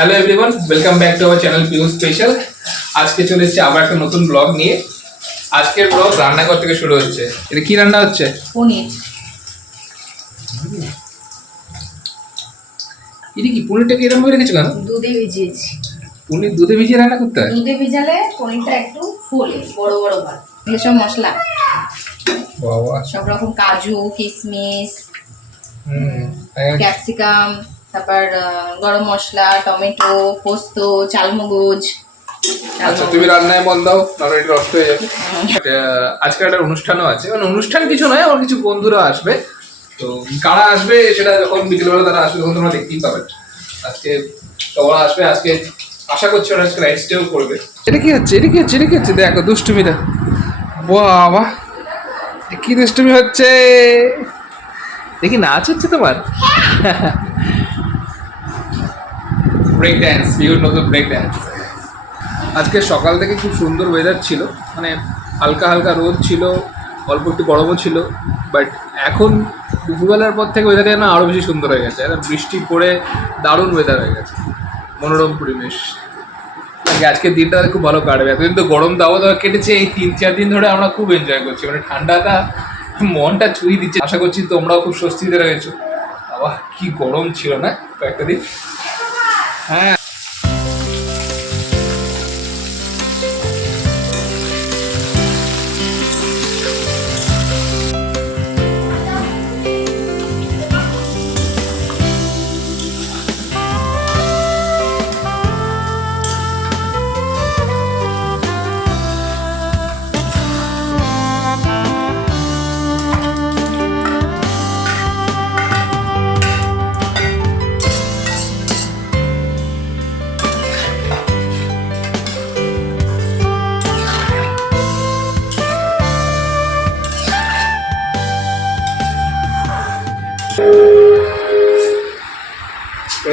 Hello everyone welcome back to our channel Piu special আজকে চলে এসেছি আবার একটা নতুন ব্লগ নিয়ে। আজকের ব্লগ রান্নাঘর থেকে শুরু হচ্ছে। এটা কি রান্না হচ্ছে? পনির। এটা কি পনিরটাকে এরকম করে রেখেছো কেন? দুধে ভিজিয়েছি। পনির দুধে ভিজিয়ে রান্না করতে হয়? দুধে ভিজালে পনিরটা একটু ফোলে বড় বড় হয়। এগুলো সব মশলা। বাবা। সব রকম কাজু কিশমিশ হুম ক্যাপসিকাম তারপর গরম মশলা টমেটো পোস্ত চালমগজ। আচ্ছা তুমি রান্নায় মন দাও নাহলে এটা নষ্ট হয়ে যাবে। আজকে একটা অনুষ্ঠানও আছে। মানে অনুষ্ঠান কিছু নয় আমার কিছু বন্ধুরা আসবে। তো কারা আসবে সেটা যখন বিকেলবেলা তারা আসবে তখন তোমরা দেখতেই পাবে। আজকে তোমরা আসবে আজকে আশা করছি ওরা আজকে লাইট স্টেও করবে। এটা কি হচ্ছে? এটা কি হচ্ছে? এটা কি হচ্ছে? দেখো দুষ্টুমিটা। বাবা এ কি দুষ্টুমি হচ্ছে? দেখি নাচ হচ্ছে তোমার? ব্রেক ড্যান্স বিহুর নতুন ব্রেক ড্যান্স আজকে সকাল থেকে খুব সুন্দর ওয়েদার ছিল মানে হালকা হালকা রোদ ছিল, অল্প একটু গরমও ছিল বাট এখন দুপুরবেলার পর থেকে ওয়েদারটা যেন আরও বেশি সুন্দর হয়ে গেছে একদম বৃষ্টি পড়ে দারুণ ওয়েদার হয়ে গেছে, মনোরম পরিবেশ। আজকে, আজকের দিনটা খুব ভালো কাটবে, এতদিন তো গরম দাওয়া দাওয়া কেটেছে, এই তিন চার দিন ধরে আমরা খুব এনজয় করছি মানে ঠান্ডাটা মনটা ছুঁয়ে দিচ্ছে। আশা করছি তোমরাও খুব স্বস্তিতে রয়েছো। বাবা, কি গরম ছিল না কয়েকটা দিন। হ্যাঁ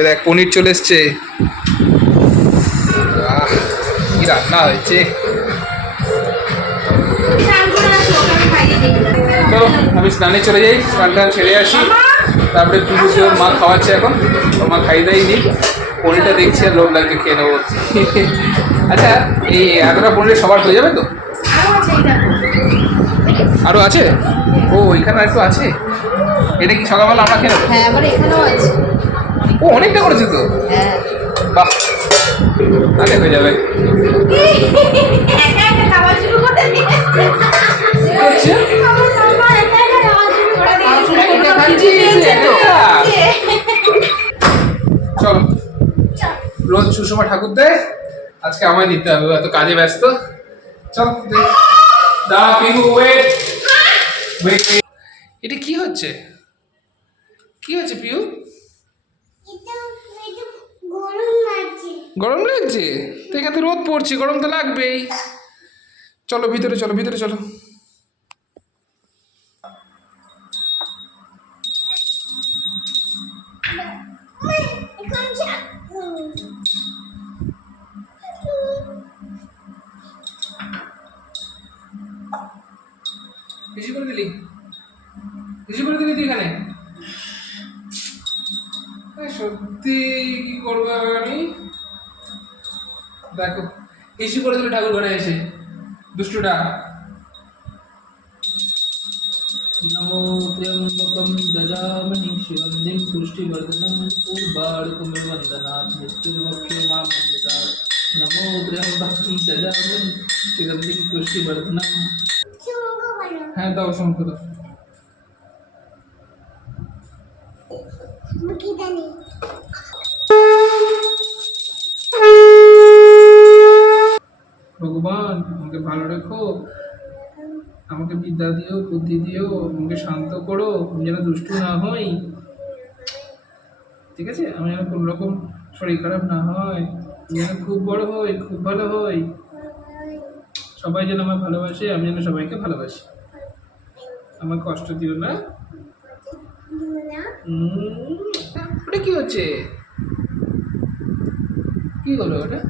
দেখ পনির চলে এসছে। কি রান্না হয়েছে? তো আমি স্নানে চলে যাই স্নান টান সেরে আসি। তারপরে পুজোকে ওর মা খাওয়াচ্ছে এখন। মা খাই দাই নি। পনিরটা দেখছি আর লোভ লাগছে খেয়ে নেব আচ্ছা এই এতটা পনির সবার হয়ে যাবে তো? আরও আছে? ও ওইখানে একটু আছে? এটা কি সকালবেলা আমরা খেয়ে নেব? হ্যাঁ এখানেও আছে। ও অনেকটা করেছে তো? বাহ। তাহলে হয়ে যাবে। চলো। রোজ সুষমা ঠাকুর দেয়। আজকে আমায় নিতে হবে এত কাজে ব্যস্ত। চল দে। পিহু ওয়েট ওয়েট এটা কি হচ্ছে? কি হচ্ছে পিহু এটা গরম লাগছে। তো এখানে রোদ পড়ছে গরম তো লাগবেই। চলো ভিতরে চলো ভিতরে চলো। সত্যি কি করব আমি? দেখো এসি করে দিল ঠাকুর ঘরে এসে। দুষ্টুটা। নমো ত্র্যম্বকম দদামনি শিবন্দিম পুষ্টিবর্ধনম পূর্বার্কুমে বন্দনাথ মৃত্যুর্মক্ষে মামৃতা নমো ত্র্যম্বকম দদামনি শিবন্দিম পুষ্টিবর্ধনম। হ্যাঁ দাও শঙ্খ দাও। মুখি জানি ভগবান, আমাকে ভালো রেখো। আমাকে বিদ্যা দিও, বুদ্ধি দিও, আমাকে শান্ত করো, আমি যেন দুষ্টু না হই। ঠিক আছে? আমি যেন কোনো রকম শরীর খারাপ না হয়। যেন খুব বড় হই, খুব ভালো হই। সবাই যেন আমার ভালোবাসে, আমি যেন সবাইকে ভালোবাসি। আমার কষ্ট দিও না। ওটা কি হচ্ছে? কি হলো ওটা?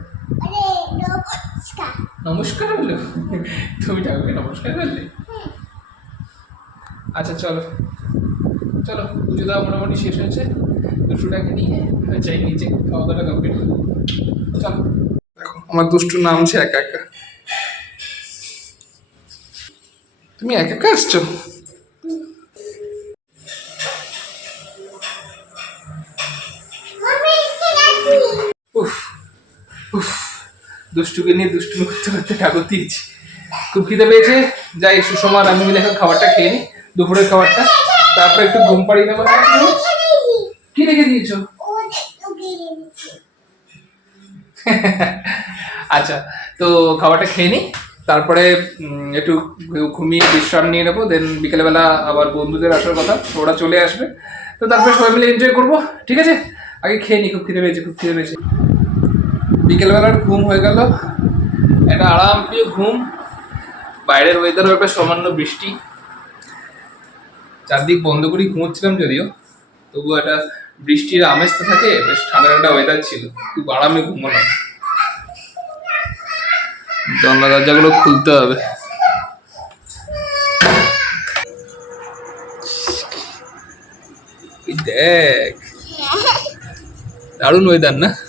নমস্কার। নমস্কার হলো তুমি ঠাকুরকে নমস্কার করলে আচ্ছা চলো। চলো পুজো দেওয়া মোটামুটি শেষ হয়েছে। দুশোটাকে নিয়ে যাই নিচে খাওয়া দাওয়াটা কমপ্লিট চলো। দেখো আমার দুষ্টু নামছে একা একা। তুমি একা একা আসছো? দুষ্টুকে নিয়ে দুষ্টু করতে করতে ঠাকুর দিয়েছি খুব খিদে পেয়েছে। যাই সুষমার আমি মিলে এখন খাবারটা খেয়ে নিই, দুপুরের খাবারটা। তারপর একটু ঘুম পাড়িয়ে নেব। কি রেখে দিয়েছি? আচ্ছা তো খাবারটা খেয়ে নিই। তারপরে একটু ঘুমিয়ে বিশ্রাম নিয়ে নেব। দেন বিকেলবেলা আবার বন্ধুদের আসার কথা, ওরা চলে আসবে। তো তারপরে সবাই মিলে এনজয় করব। ঠিক আছে? আগে খেয়ে নিই, খুব খিদে পেয়েছে, খুব খিদে পেয়েছে। বিকেলবেলার ঘুম হয়ে গেল। একটা আরাম প্রিয় ঘুম। বাইরের ওয়েদার ব্যাপারে সামান্য বৃষ্টি। চারদিক বন্ধ করেই ঘুমোচ্ছিলাম যদিও। তবুও একটা বৃষ্টির আমেজ তো থাকে বেশ ঠান্ডা একটা ওয়েদার ছিল। খুব আরামে ঘুমানো জানলা দরজাগুলো খুলতে হবে। দেখ। দারুণ ওয়েদার না?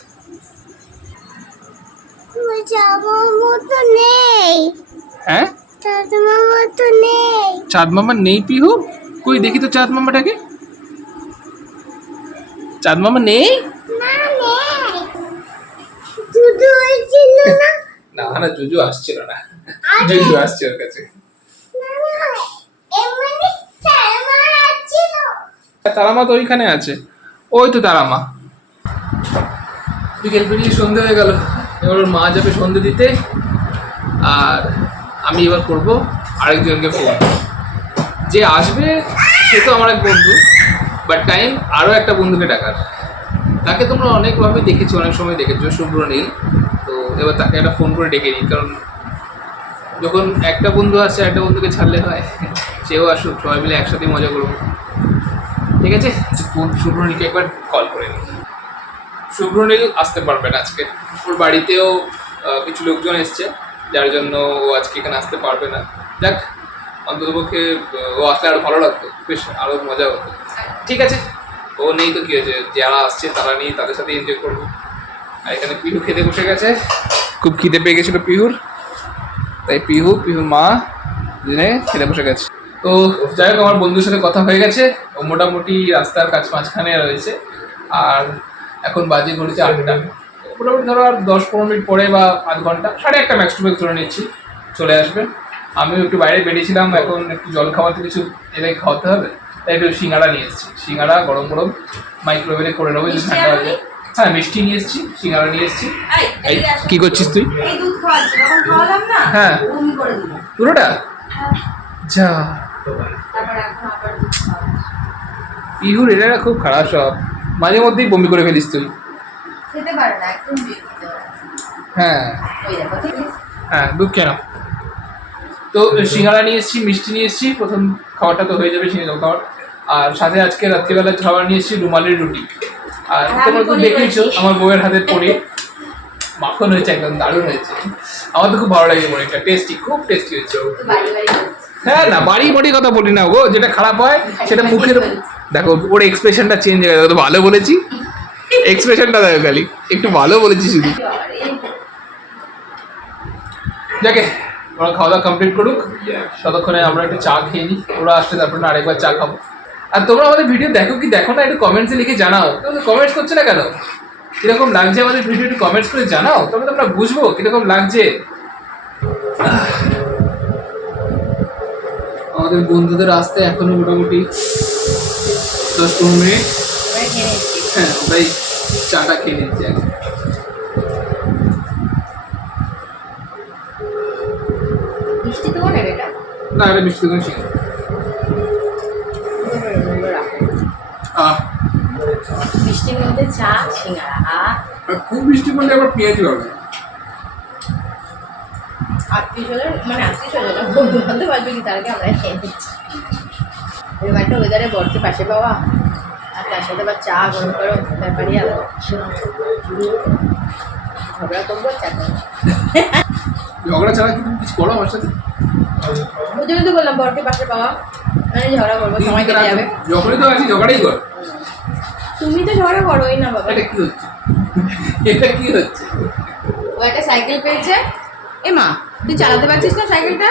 তোমার মতো নেই। চাঁদ মামা নেই পিহু? কই দেখি তো চাঁদ মামাটাকে চাঁদ মামা নেই। না? না জুজু আসছিল না। জুজু আসছে ওর কাছে। না না এমনি তারামা তো ওইখানে আছে। ওই তো তারামা। বিকেল পেরিয়ে সন্ধে হয়ে গেল। এবার ওর মা যাবে সন্ধে দিতে। আর আমি এবার করব আরেকজনকে ফোন যে আসবে, সে তো আমার এক বন্ধু বাট টাইম আরও একটা বন্ধুকে ডাকার। তাকে তোমরা অনেকভাবে দেখেছ, অনেক সময় দেখেছ, শুভ্র নীল। তো এবার তাকে একটা ফোন করে ডেকে নিই, কারণ যখন একটা বন্ধু আসছে একটা বন্ধুকে ছাড়লে হয়, সেও আসুক, সবাই মিলে একসাথে মজা করব। ঠিক আছে? শুভ্রনীলকে একবার কল করে নিই। শুভ্রনীল আসতে পারবে না আজকে। ওর বাড়িতেও কিছু লোকজন এসছে। যার জন্য ও আজকে এখানে আসতে পারবে না। দেখ অন্ততপক্ষে, ও আসলে আরও ভালো লাগতো। বেশ আরও মজা হতো। ঠিক আছে, ও নেই তো কী হয়েছে? যারা আসছে তারা নিয়ে তাদের সাথে এনজয় করব। আর এখানে পিহু খেতে বসে গেছে। খুব খিদে পেয়ে গেছিল পিহুর। তাই পিহু, পিহুর মা দুজনে খেতে বসে গেছে। তো যাই হোক, আমার বন্ধুর সাথে কথা হয়ে গেছে। ও মোটামুটি রাস্তার কাছ মাঝখানে রয়েছে। আর এখন বাজে ঘুরেছে আটটা। মোটামুটি ধরো আর দশ পনেরো মিনিট পরে বা আধ ঘণ্টা সাড়ে একটা ম্যাক্স টু ম্যাক্স ধরে নিচ্ছি চলে আসবেন। আমিও একটু বাইরে বেরিয়েছিলাম এখন একটু জল খাওয়াতে কিছু এলে খাওয়াতে হবে তাই একটু সিঙ্গাড়া নিয়ে এসেছি। সিঙ্গাড়া গরম গরম মাইক্রোওয়েভে করে নেব যদি ঠান্ডা হয়ে হ্যাঁ মিষ্টি নিয়ে এসেছি সিঙ্গাড়া নিয়ে এসেছি। কি করছিস তুই? হ্যাঁ। পুরোটা? যা। তারপর এখন আবার দুধ খাওয়াচ্ছি। ইহুর এটা খুব খারাপ সব মাঝে মধ্যেই বমি করে ফেলিস তুই। খেতে পারে না একদম বিয়ে পারে। হ্যাঁ। দেখো? হ্যাঁ দুধ কেন তো সিঙ্গাড়া নিয়ে এসেছি মিষ্টি নিয়ে এসেছি প্রথম খাবারটা তো হয়ে যাবে সিঙ্গাড়া খাবার আর সাথে আজকে রাত্রিবেলা খাবার নিয়ে এসেছি রুমালির রুটি। আর আর তোমরা তো করেছি। আমার বউয়ের হাতের পনির। মাখন হয়েছে একদম দারুণ হয়েছে। আমার তো খুব ভালো লাগে পনিরটা টেস্টি খুব টেস্টি হয়েছে। হ্যাঁ না বাড়ি বাড়ি কথা বলি না গো যেটা খারাপ হয় সেটা মুখের দেখো ওর এক্সপ্রেশনটা চেঞ্জ হয়ে গেছে তো ভালো বলেছি। এক্সপ্রেশনটা দেখো খালি। একটু ভালো বলেছি শুধু। যাকে, ওরা খাওয়া দাওয়া কমপ্লিট করুক। ততক্ষণে আমরা একটু চা খেয়ে নিই। ওরা আসলে তারপরে আরেকবার চা খাব। আর তোমরা আমাদের ভিডিও দেখো কি দেখো না, একটু কমেন্টসে লিখে জানাও। তোমরা কমেন্টস করছ না কেন? কীরকম লাগছে আমাদের ভিডিও একটু কমেন্টস করে জানাও। তবে তো আমরা বুঝব কীরকম লাগছে। আমাদের বন্ধুদের আসতে এখনও মোটামুটি দশ পনেরো মিনিট। হ্যাঁ আমরাই চাটা খেয়ে নিচ্ছি এখন। মিষ্টি দেবো না এটা? না এটা মিষ্টি দোকান ছিল। আহ মিষ্টির মধ্যে চা সিঙ্গারা। খুব মিষ্টি করলে আবার পেঁয়াজি হবে আত্মীয় স্বজন মানে আত্মীয় স্বজন বন্ধু বান্ধব আসবে কি তার আগে আমরা খেয়ে নিচ্ছি। এরকম একটা ওয়েদারে বরকে পাশে পাওয়া। তার সাথে আবার চা গরম করো ব্যাপারই আলাদা ঝগড়া করব চা ঝগড়া ছাড়া কিছু করো আমার সাথে? ওই জন্য তো বললাম বরকে পাশে পাওয়া মানে ঝগড়া করব সময় কেটে যাবে। যখনই তো আছি ঝগড়াই কর। তুমি তো ঝগড়া করোই না বাবা। এটা কি হচ্ছে? এটা কি হচ্ছে? ও একটা সাইকেল পেয়েছে। এ মা তুই চালাতে পারছিস না সাইকেলটা?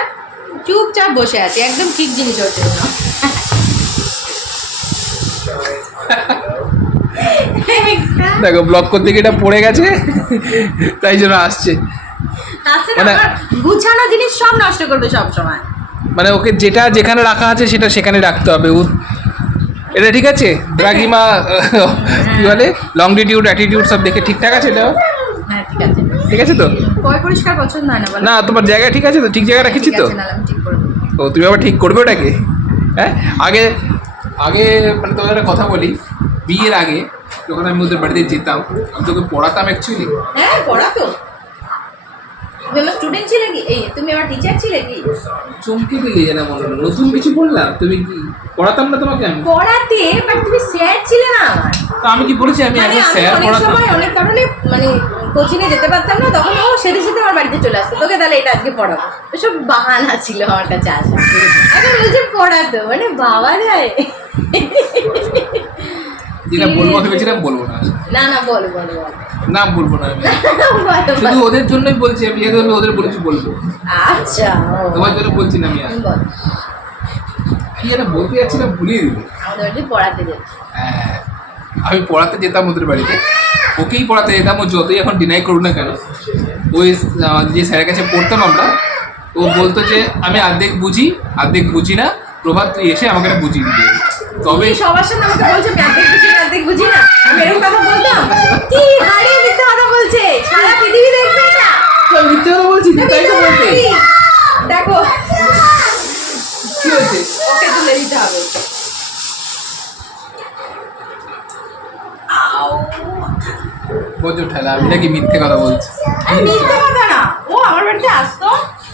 চুপচাপ বসে আছে একদম ঠিক জিনিস হচ্ছে। না দেখো ব্লক করতে গিয়ে এটা পড়ে গেছে তাই জন্য আসছে। মানে- গুছানো জিনিস সব নষ্ট করবে সব সময় মানে ওকে যেটা যেখানে রাখা আছে সেটা সেখানে রাখতে হবে। ও এটা ঠিক আছে? দ্রাগিমা কি বলে? লংডিটিউড অ্যাটিটিউড সব দেখে ঠিকঠাক আছে এটা হ্যাঁ ঠিক আছে। তো? পরিষ্কার পছন্দ হয় না না তোমার জায়গা ঠিক আছে তো? ঠিক জায়গা রেখেছি তো। ও তুমি আবার ঠিক করবে ওটাকে? হ্যাঁ? আগে আগে মানে তোমাদের একটা কথা বলি। বিয়ের আগে যখন আমি ওদের বাড়িতে যেতাম আমি তোকে পড়াতাম অ্যাকচুয়ালি হ্যাঁ পড়া তো তুমি আমার স্টুডেন্ট ছিলে কি? এই তুমি আমার টিচার ছিলে কি? চমকে দিলি যেন মনে হলো। নতুন কিছু বললাম? তুমি কি পড়াতাম না তোমাকে আমি? পড়াতে বাট তুমি স্যার ছিলে না আমার। তো আমি কি বলেছি? আমি মানে একজন স্যার পড়াতাম। সময় অনেক কারণে মানে কোচিংয়ে যেতে পারতাম না তখন ও সাথে আমার বাড়িতে চলে আসতো। তোকে তাহলে এটা আজকে পড়াবো। এসব বাহানা ছিল আমার কাছে আসা এখন বলছে পড়াতো। মানে বাবা যায়। যেটা বলব ভেবেছিলাম বলব না। না না বল বল বল। না বলব না আমি। শুধু ওদের জন্যই বলছি আমি এদের ওদের বলেছি বলব। আচ্ছা তোমার জন্য বলছি না আমি আর। কি যেন বলতে যাচ্ছিলাম ভুলিয়ে দিলে। আমাদের পড়াতে যেত। হ্যাঁ, আমি পড়াতে যেতাম ওদের বাড়িতে। ওকেই পড়াতে যেতাম ও যতই এখন ডিনাই করুক না কেন। ওই যে স্যারের কাছে পড়তাম আমরা ও বলতো যে আমি অর্ধেক বুঝি অর্ধেক বুঝি না। প্রভাত তুই এসে আমাকে বুঝিয়ে দিবি। তবে সবার সামনে আমাকে বলছো অর্ধেক বুঝি না, অর্ধেক বুঝি না। আমি এরকম কথা বলতাম? কি হারে মিথ্যা কথা বলছে? সারা পৃথিবী দেখবে এটা? আমি মিথ্যে কথা বলছি তাই তো বলতে। দেখো। কি ওকে তুলে দিতে হবে। বোঝো ঠেলা আমি নাকি মিথ্যে কথা বলছি। মিথ্যা কথা না। ও আমার বাড়িতে আসতো।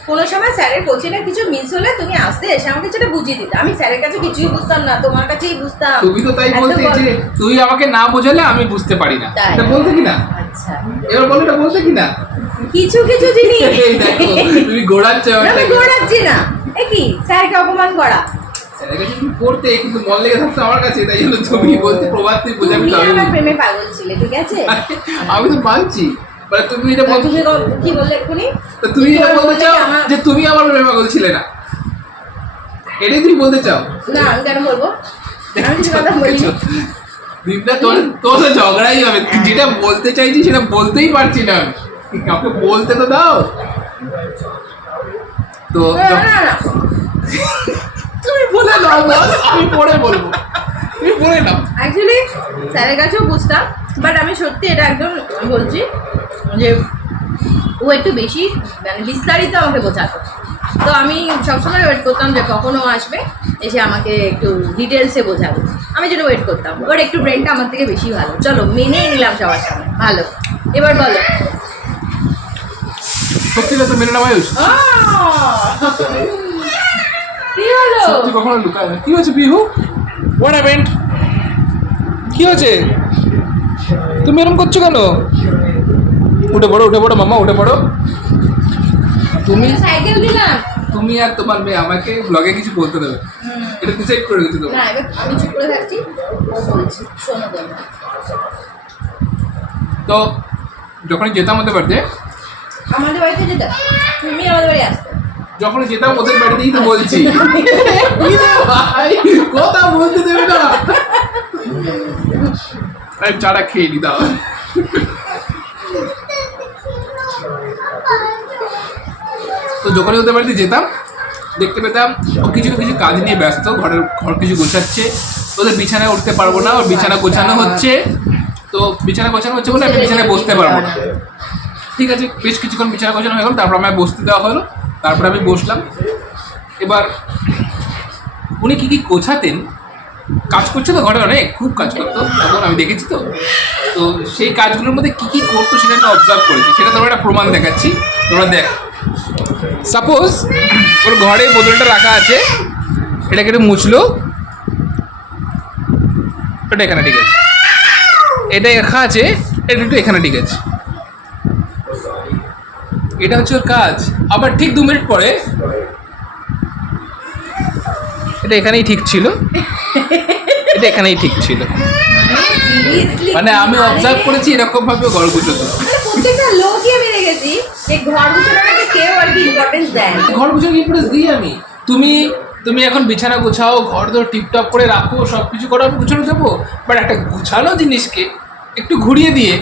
কোনো সময় স্যারের কোচিংয়ে কিছু মিস হলে তুমি আসতে এসে আমাকে সেটা বুঝিয়ে দিতে। আমি স্যারের কাছে কিছুই বুঝতাম না তোমার কাছেই বুঝতাম। তুমি তো তাই বলতে যে তুই আমাকে না বোঝালে আমি বুঝতে পারি না। এটা বলতে কি না? আচ্ছা। এবার বলো এটা বলতে কি না? কিছু কিছু জিনিস। তুমি গোড়াচ্ছ আমি গোড়াচ্ছি না। এ কি? স্যারকে অপমান করা। স্যারের পড়তে কিন্তু মন লেগে থাকতো আমার কাছে তাই জন্য তুমি বলতে প্রভাত তুই বোঝাবি আমি আমার প্রেমে পাগল ছিলে ঠিক আছে? আমি তো মানছি। মানে তুমি এটা বলতে তুমি কি বললে এক্ষুনি? তা তুমি এটা বলতে চাও যে তুমি আমার প্রেমে পাগল ছিলে না? এটাই তুমি বলতে চাও? না আমি কেন বলব? আমি কিছু কথা বলি দিনটা তোর তোর তো ঝগড়াই হবে। যেটা বলতে চাইছি সেটা বলতেই পারছি না আমি। কাউকে বলতে তো দাও। তো তুমি বলে দাও আমি পরে বলব। তুমি বলে নাও অ্যাকচুয়ালি স্যারের কাছেও বুঝতাম। বাট আমি সত্যি এটা একদম বলছি যে ও একটু বেশি মানে বিস্তারিত আমাকে বোঝাতো। তো আমি সবসময় ওয়েট করতাম যে কখনও আসবে এসে আমাকে একটু ডিটেলসে বোঝাবে। আমি যেটা ওয়েট করতাম ওর একটু ব্রেনটা আমার থেকে বেশি ভালো। চলো মেনেই নিলাম সবার সামনে। ভালো। এবার বলো। সত্যি কথা মেনে নেওয়া উচিত। কি হলো? সত্যি কখনো লুকায় না। কি হয়েছে বিহু হোয়াট হ্যাপেন্ড কি হয়েছে? তুমি এরকম করছ কেন? উঠে পড়ো উঠে পড়ো মামা উঠে পড়ো। তুমি সাইকেল দিলাম। তুমি আর তোমার মেয়ে আমাকে ব্লগে কিছু বলতে দেবে। এটা ডিসাইড করে গেছি তো আমি চুপ করে থাকছি। তোমরা তো। যখনই যেতাম ওদের বাড়িতে আমাদের বাড়িতে যেতে তুমি আমাদের বাড়ি আসতে। যখনই যেতাম ওদের বাড়িতেই তো বলছি। কথা বলতে দেবে না। চাটা খেয়ে নি, দাও। তো যখনই ওদের বাড়িতে যেতাম, দেখতে পেতাম ও কিছু কিছু কাজ নিয়ে ব্যস্ত, ঘরের ঘর কিছু গোছাচ্ছে। ওদের বিছানায় উঠতে পারব না, ওর বিছানা গোছানো হচ্ছে। তো বিছানা গোছানো হচ্ছে বলে আমি বিছানায় বসতে পারব না। ঠিক আছে, বেশ কিছুক্ষণ বিছানা গোছানো হয়ে গেল, তারপর আমায় বসতে দেওয়া হলো। তারপর আমি বসলাম। এবার উনি কী কী গোছাতেন কাজ করছে তো ঘরে অনেক, খুব কাজ করতো। তখন আমি দেখেছি তো। তো সেই কাজগুলোর মধ্যে কী কী করতো সেটা আমি অবজার্ভ করেছি। সেটা তোমার একটা প্রমাণ দেখাচ্ছি। তোমরা দেখ। সাপোজ ওর ঘরে বোতলটা রাখা আছে। এটাকে একটু মুছলো। এটা এখানে ঠিক আছে। এটা রাখা আছে। এটা একটু এখানে ঠিক আছে। এটা হচ্ছে ওর কাজ। আবার ঠিক দু মিনিট পরে, এটা এখানেই ঠিক ছিল। এটা এখানেই ঠিক ছিল। মানে আমি অবজার্ভ করেছি এরকম ভাবে ঘর গুছোতো। প্রত্যেকটা লোকই আমি দেখেছি যে ঘর গুছানোটাকে কেউ আর কি ইম্পর্টেন্স দেয়। ঘর গুছানো ইম্পর্টেন্স দিই আমি। তুমি তুমি এখন বিছানা গুছাও ঘর দর টিপটপ করে রাখো সব কিছু করো আমি গুছানো দেবো। বাট একটা গুছানো জিনিসকে একটু ঘুরিয়ে দিয়ে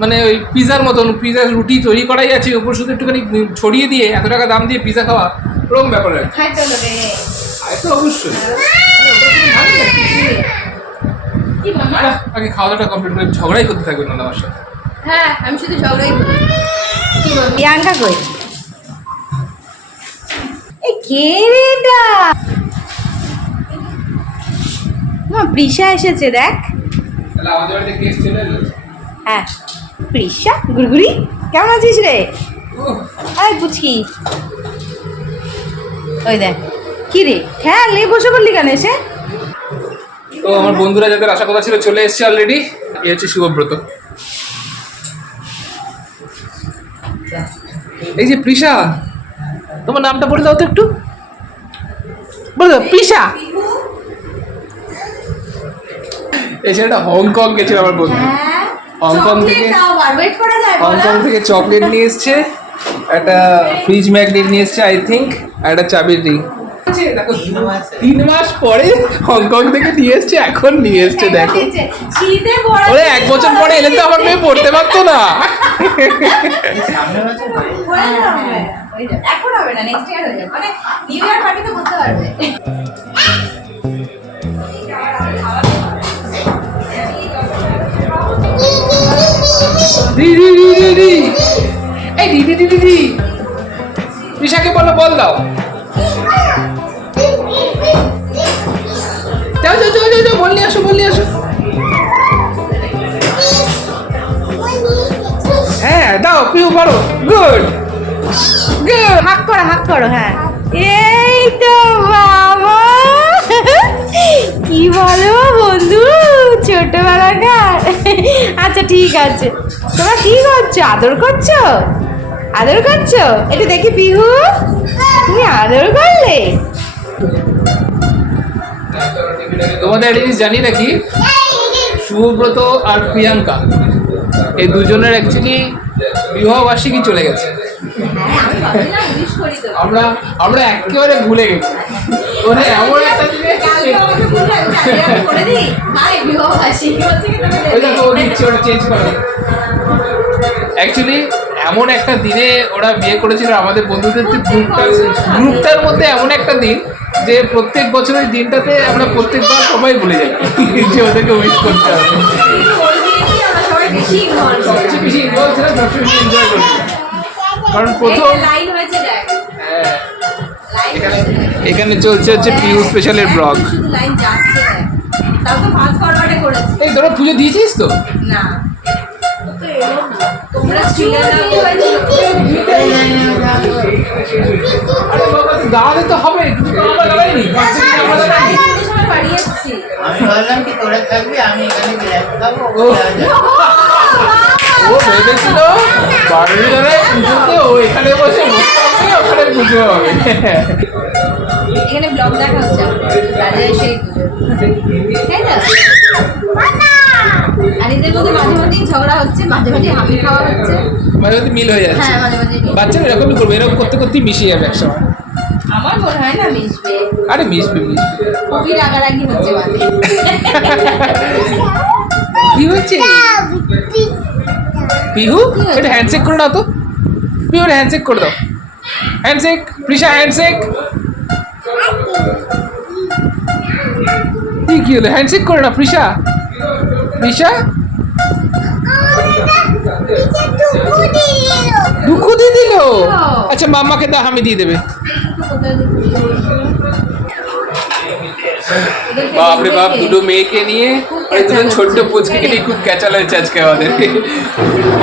মানে ওই পিজার মতন পিজার রুটি তৈরি করাই আছে ওপর শুধু একটুখানি ছড়িয়ে দিয়ে এত টাকা দাম দিয়ে পিজা খাওয়া ওরকম ব্যাপার আর তো অবশ্যই। আহ, আগে খাওয়া দাওয়াটা কমপ্লিট করে ঝগড়াই করতে থাকবেন না আমার সাথে। হ্যাঁ আমি শুধু ঝগড়াই করি। কি প্রিয়াঙ্কা কই? এ কে রে এটা? মা প্রিশা এসেছে দেখ। তাহলে আমাদের বাড়িতে কেস চলে এলো হ্যাঁ প্রিশা গুড়গুড়ি? কেমন আছিস রে? আরে পুচকি ওই দেখ। কি রে? খেয়াল নেই বসে পড়লি কেন এসে? তো আমার বন্ধুরা যাদের আশা কথা ছিল চলে এসছে অলরেডি এ হচ্ছে শুভব্রত। এই যে প্রিশা তোমার নামটা বলে দাও তো একটু। বলে দাও প্রিশা। এই ছেলেটা হংকং গেছিল আমার বন্ধু। হংকং থেকে হংকং থেকে চকলেট নিয়ে এসছে একটা ফ্রিজ ম্যাগনেট নিয়ে এসছে আই থিঙ্ক আর একটা চাবির রিং তিন মাস পরে হংকং থেকে নিয়ে এসছে এখন নিয়ে এসছে দেখো। শীতে পড়া ওরে এক বছর পরে এলে তো আমার মেয়ে পড়তে পারতো না। এখন হবে না নেক্সট ইয়ার হয়ে যাবে। মানে নিউ ইয়ার করতে পারবে। দি দি দি দি দি এই দি দি দি দি দি বলো বল দাও। নিয়ে আসো, বল নিয়ে আসো। হ্যাঁ দাও, পিউ, পারো। গুড গুড হাক করো হাক করো হ্যাঁ। এই তো বাবা। কি বলো বন্ধু? ছোটবেলাকার আচ্ছা ঠিক আছে। তোমরা কি করছ? আদর করছ? আদর করছ? একটু দেখি, পিহু। তুমি আদর করলে? তোমাদের একটা জিনিস জানি নাকি? শুভব্রত আর প্রিয়াঙ্কা। এই দুজনের অ্যাকচুয়ালি বিবাহবার্ষিকী চলে গেছে। আমরা আমরা একেবারে ভুলে গেছি। মানে এমন একটা ওটা চেঞ্জ করে। অ্যাকচুয়ালি এমন একটা দিনে ওরা বিয়ে করেছিল আমাদের বন্ধুদের যে গ্রুপটা গ্রুপটার মধ্যে এমন একটা দিন যে প্রত্যেক বছরের দিনটাতে আমরা প্রত্যেকবার সবাই ভুলে যাই যে ওদেরকে উইশ করতে হবে। সবচেয়ে বেশি সবচেয়ে বেশি এনজয় করছিলাম। কারণ প্রথম হ্যাঁ, এখানে চলছে হচ্ছে পিউ স্পেশালের ব্লগ লাইন যাচ্ছে তাও তো ফাস্ট ফরওয়ার্ডে করেছে। এই ধরো পুজো দিয়েছিস তো? না। দাঁড়াতে তো হবে আমরা বাড়ি এসেছি আমি ভাবলাম কি তোরা থাকবি আমি এখানে গ্র্যাব খাব ও। ও ভেবেছিল বাড়ির ধরে পুজোতে ও এখানে বসে ওখানে পুজো হবে এখানে ব্লগ দেখা হচ্ছে রাজা সেই পুজো তাই না আর এদের মধ্যে মাঝে মাঝেই ঝগড়া হচ্ছে মাঝে মাঝে হামি খাওয়া হচ্ছে। মাঝে মধ্যে মিল হয়ে যাচ্ছে। হ্যাঁ মাঝে মাঝে বাচ্চারা এরকমই করবে এরকম করতে করতেই মিশিয়ে যাবে একসময়। আমার মনে হয় না মিশবে। আরে মিশবে মিশবে। খুবই রাগারাগি হচ্ছে মাঝে। কি হচ্ছে? পিহু এটা হ্যান্ডশেক করে দাও তো। হ্যান্ডশেক করে দাও। হ্যান্ডশেক প্রিশা হ্যান্ডশেক কি কি হলো? হ্যান্ডশেক করে না প্রিশা প্রিশা দুঃখ দিয়ে দিল। আচ্ছা মাম্মাকে দা আমি দিয়ে দেবে। বাপরে বাপ দুটো মেয়েকে নিয়ে দুটো ছোট্ট পুচকে নিয়ে খুব ক্যাচাল হয়েছে আজকে আমাদের।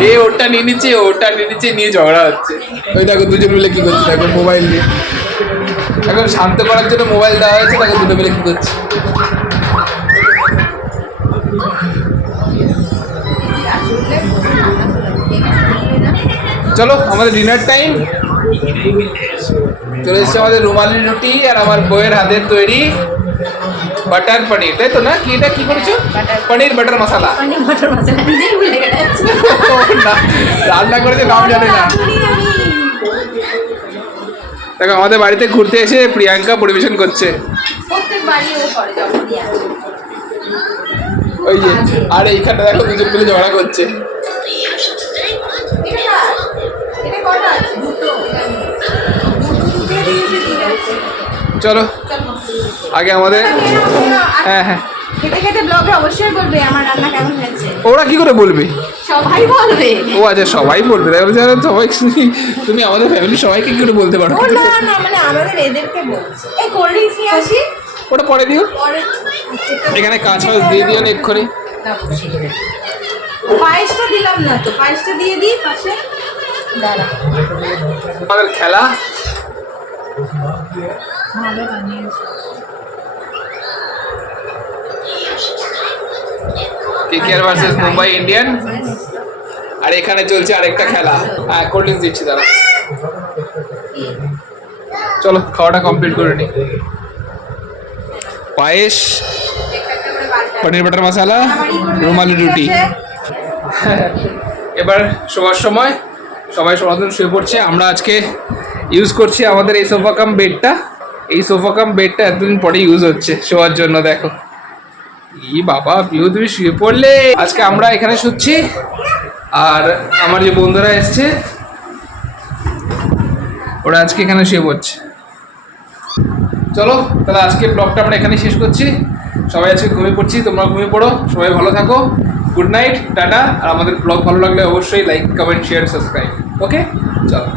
এ ওটা নিয়ে নিচ্ছে ওটা নিয়ে নিচ্ছে নিয়ে ঝগড়া হচ্ছে। ওই দেখো দুজন মিলে কি করছে দেখো মোবাইল নিয়ে। এখন শান্ত করার জন্য মোবাইল দেওয়া হয়েছে দেখো দুটো মিলে কি করছে। চলো আমাদের ডিনার টাইম চলে এসছে আমাদের রুমালি রুটি আর আমার বইয়ের হাতের তৈরি বাটার পনির তাই তো না? কি এটা কি করেছ? পনির বাটার মশলা। রান্না করেছে নাম জানে না। দেখো আমাদের বাড়িতে ঘুরতে এসে প্রিয়াঙ্কা পরিবেশন করছে। ওই যে আর এইখানে দেখো দুজন মিলে ঝগড়া করছে। চলো। আগে আমাদের হ্যাঁ হ্যাঁ। খেতে খেতে ব্লগে অবশ্যই বলবে আমার রান্না কেমন হয়েছে। ওরা কি করে বলবে? সবাই বলবে। ও আচ্ছা সবাই বলবে। তাই সবাই তুমি আমাদের ফ্যামিলির সবাইকে কি করে বলতে পারো? না না মানে আমাদের এদেরকে বলছে। এই কোল্ড ড্রিঙ্কস নিয়ে আসি। ওটা পরে দিও। এখানে কাজ ফাজ দিয়ে দিও না এক্ষুনি। পায়েসটা দিলাম না তো পায়েসটা দিয়ে দিই পাশে। আমাদের খেলা। কেকেআর ভার্সেস মুম্বাই ইন্ডিয়ান আর এখানে চলছে আরেকটা খেলা। হ্যাঁ কোল্ড ড্রিঙ্কস দিচ্ছি, দাঁড়া। চলো, খাওয়াটা কমপ্লিট করে নি। পায়েস, পনির বাটার মশলা, রুমালি রুটি। এবার শোয়ার সময়। সবাই সমাধান শুয়ে পড়ছে। আমরা আজকে ইউজ করছি আমাদের এই সোফা কাম বেডটা এই সোফা কাম বেডটা এতদিন পরে ইউজ হচ্ছে, শোয়ার জন্য দেখো। ই বাবা পিউ তুমি শুয়ে পড়লে। আজকে আমরা এখানে শুচ্ছি। আর আমার যে বন্ধুরা এসছে, ওরা আজকে এখানে শুয়ে পড়ছে। চলো, তাহলে আজকে ব্লগটা আমরা এখানে শেষ করছি। সবাই আজকে ঘুমিয়ে পড়ছি তোমরা ঘুমিয়ে পড়ো। সবাই ভালো থাকো। গুড নাইট, টাটা, আর আমাদের ব্লগ ভালো লাগলে অবশ্যই like, comment, share, subscribe. Okay? চলো।